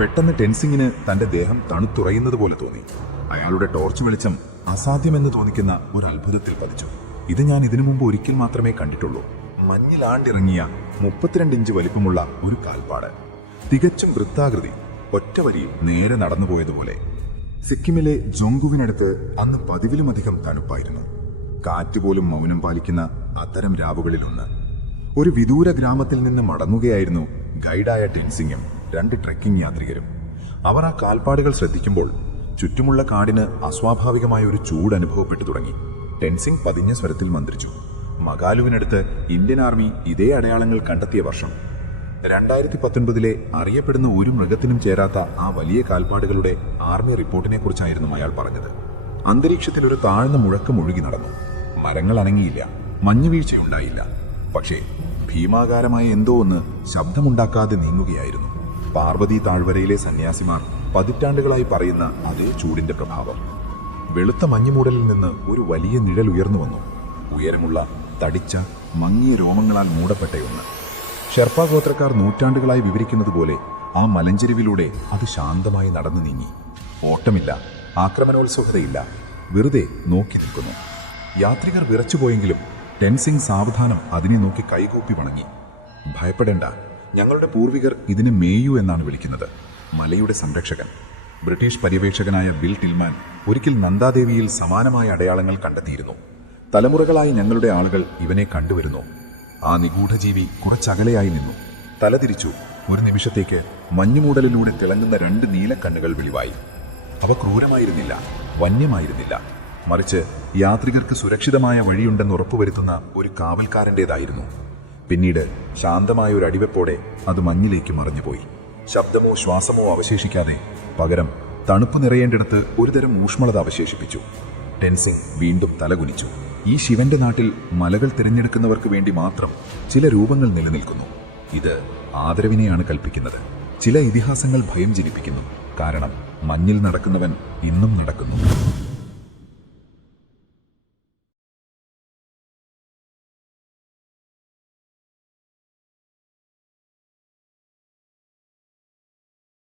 പെട്ടെന്ന് ടെൻസിങ്ങിന് തന്റെ ദേഹം തണുത്തുറയുന്നത് പോലെ തോന്നി. അയാളുടെ ടോർച്ച് വെളിച്ചം അസാധ്യമെന്ന് തോന്നിക്കുന്ന ഒരു അത്ഭുതത്തിൽ പതിച്ചു. ഇത് ഞാൻ ഇതിനു മുമ്പ് ഒരിക്കൽ മാത്രമേ കണ്ടിട്ടുള്ളൂ. മഞ്ഞിലാണ്ടിറങ്ങിയ മുപ്പത്തിരണ്ട് ഇഞ്ച് വലിപ്പമുള്ള ഒരു കാൽപ്പാട്. തികച്ചും വൃത്താകൃതി ഒറ്റ വരിയിൽ നേരെ നടന്നുപോയതുപോലെ. സിക്കിമിലെ ജോങ്കുവിനടുത്ത് അന്ന് പതിവിലുമധികം തണുപ്പായിരുന്നു. കാറ്റ് പോലും മൗനം പാലിക്കുന്ന അത്തരം രാവുകളിലൊന്ന്. ഒരു വിദൂര ഗ്രാമത്തിൽ നിന്ന് മടങ്ങുകയായിരുന്നു ഗൈഡായ ടെൻസിങ്ങും. രണ്ട് ട്രെക്കിംഗ് യാത്രികരും. അവർ ആ കാൽപ്പാടുകൾ ശ്രദ്ധിക്കുമ്പോൾ ചുറ്റുമുള്ള കാടിന് അസ്വാഭാവികമായ ഒരു ചൂട് അനുഭവപ്പെട്ടു തുടങ്ങി. ടെൻസിംഗ് പതിഞ്ഞ സ്വരത്തിൽ മന്ത്രിച്ചു. മകാലുവിനടുത്ത് ഇന്ത്യൻ ആർമി ഇതേ അടയാളങ്ങൾ കണ്ടെത്തിയ വർഷം. രണ്ടായിരത്തി പത്തൊൻപതിലെ അറിയപ്പെടുന്ന ഒരു മൃഗത്തിനും ചേരാത്ത ആ വലിയ കാൽപ്പാടുകളുടെ ആർമി റിപ്പോർട്ടിനെ കുറിച്ചായിരുന്നു അയാൾ പറഞ്ഞത്. അന്തരീക്ഷത്തിൽ ഒരു താഴ്ന്ന മുഴക്കം ഒഴുകി നടന്നു. മരങ്ങൾ അനങ്ങിയില്ല. മഞ്ഞുവീഴ്ചയുണ്ടായില്ല പക്ഷേ ഭീമാകാരമായ എന്തോ ഒന്ന് ശബ്ദമുണ്ടാക്കാതെ നീങ്ങുകയായിരുന്നു. പാർവതി താഴ്വരയിലെ സന്യാസിമാർ പതിറ്റാണ്ടുകളായി പറയുന്ന അതേ ചൂടിന്റെ പ്രഭാവം. വെളുത്ത മഞ്ഞുമൂടലിൽ നിന്ന് ഒരു വലിയ നിഴൽ ഉയർന്നു വന്നു. ഉയരമുള്ള തടിച്ച മങ്ങിയ രോമങ്ങളാൽ മൂടപ്പെട്ടയൊന്ന് ഷെർപ്പ ഗോത്രക്കാർ നൂറ്റാണ്ടുകളായി വിവരിക്കുന്നത് പോലെ ആ മലഞ്ചെരുവിലൂടെ അത് ശാന്തമായി നടന്നു നീങ്ങി. ഓട്ടമില്ല ആക്രമണോത്സുകതയില്ല വെറുതെ നോക്കി നിൽക്കുന്നു. യാത്രികർ വിറച്ചുപോയെങ്കിലും ടെൻസിംഗ് സാവധാനം അതിനെ നോക്കി കൈകൂപ്പി വണങ്ങി. ഭയപ്പെടേണ്ട ഞങ്ങളുടെ പൂർവികർ ഇതിനെ മേയു എന്നാണ് വിളിക്കുന്നത്. മലയുടെ സംരക്ഷകൻ. ബ്രിട്ടീഷ് പര്യവേക്ഷകനായ ബിൽ ടിൽമാൻ ഒരിക്കൽ നന്ദാദേവിയിൽ സമാനമായ അടയാളങ്ങൾ കണ്ടെത്തിയിരുന്നു. തലമുറകളായി ഞങ്ങളുടെ ആളുകൾ ഇവനെ കണ്ടുവരുന്നു. ആ നിഗൂഢജീവി കുറച്ചകലെയായി നിന്നു. തലതിരിച്ചു. ഒരു നിമിഷത്തേക്ക് മഞ്ഞുമൂടലിലൂടെ തിളങ്ങുന്ന രണ്ട് നീലക്കണ്ണുകൾ വെളിവായി. അവ ക്രൂരമായിരുന്നില്ല വന്യമായിരുന്നില്ല. മറിച്ച് യാത്രികർക്ക് സുരക്ഷിതമായ വഴിയുണ്ടെന്ന് ഉറപ്പുവരുത്തുന്ന ഒരു കാവൽക്കാരന്റെതായിരുന്നു പിന്നീട് ശാന്തമായ ഒരു അടിവെപ്പോടെ അത് മഞ്ഞിലേക്ക് മറഞ്ഞുപോയി. ശബ്ദമോ ശ്വാസമോ അവശേഷിക്കാതെ പകരം തണുപ്പ് നിറയേണ്ടിടത്ത് ഒരുതരം ഊഷ്മളത അവശേഷിപ്പിച്ചു. ടെൻസിംഗ് വീണ്ടും തലകുനിച്ചു. ഈ ശിവന്റെ നാട്ടിൽ മലകൾ തിരഞ്ഞെടുക്കുന്നവർക്ക് വേണ്ടി മാത്രം ചില രൂപങ്ങൾ നിലനിൽക്കുന്നു. ഇത് ആദരവിനെയാണ് കൽപ്പിക്കുന്നത്. ചില ഇതിഹാസങ്ങൾ ഭയം ജനിപ്പിക്കുന്നു. കാരണം മഞ്ഞിൽ നടക്കുന്നവൻ ഇന്നും നടക്കുന്നു.